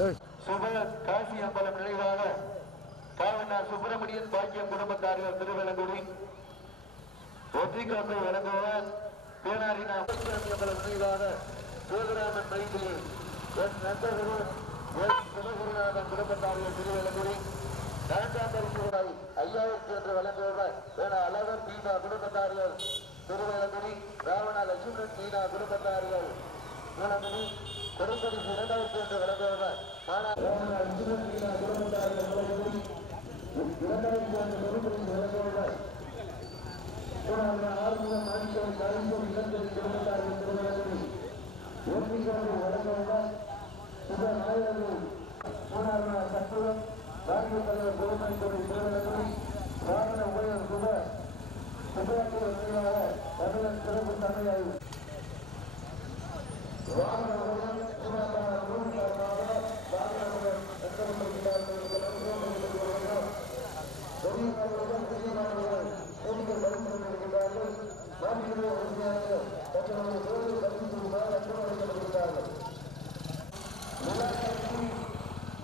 சுப காசி அம்பலம் நினைவாக காவனார் சுப்பிரமணியன் பாக்கியம் குடும்பத்தார்கள் திருவிழங்குடி ஒற்றிக்காப்பை வழங்குவார். பேனாரின் அம்பலம் அம்பலம் நினைவாக சிவகிராமன் மைத்திரி எஸ் நந்தகுரு எஸ் சிவகுருநாதன் குடும்பத்தார்கள் திருவிழங்குடி இரண்டாம் பரிசு ரூபாய் ஐயாயிரத்தி ஒன்று வழங்குவார் பேனா அழகர் தீனா குடும்பத்தார்கள் திருவிழங்குடி ராவணா லட்சுமணன் தீனா குடும்பத்தார்கள் மூலமணி கொடுப்பரிசு இரண்டாயிரத்தி ஒன்று வழங்குவார் மாநா இரண்டாயிரத்தி ஒன்று கொடுப்பரிசு வழங்குவார் ஆறுமுகம் மாணிக்கம் கரும்பும் இளந்தரி குடும்பத்தார்கள் திருவிழங்குடி ஓட்டிக்காடு வழங்குவார் சுப நாயகர்கள் மூணாறு சத்துவம் ராஜ்ய தலைவர் கோவிந்தத்துறை திருவிழங்குடி ராவண உயர் சுப சிறப்பு தமிழாய்வு வாகன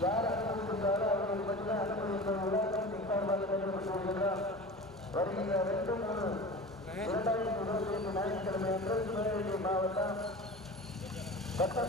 யார் அனுமதிக்கிறாரோ அவர்களை மட்டும்தான் அனுமதிக்கிற விழாக்கள் சார்பாக நடைபெற்று வருகிற ரெண்டு மூணு இரண்டாயிரத்தி இருபத்தி ஐந்து ஞாயிற்றுக்கிழமை அன்று சிவகங்கை மாவட்டம்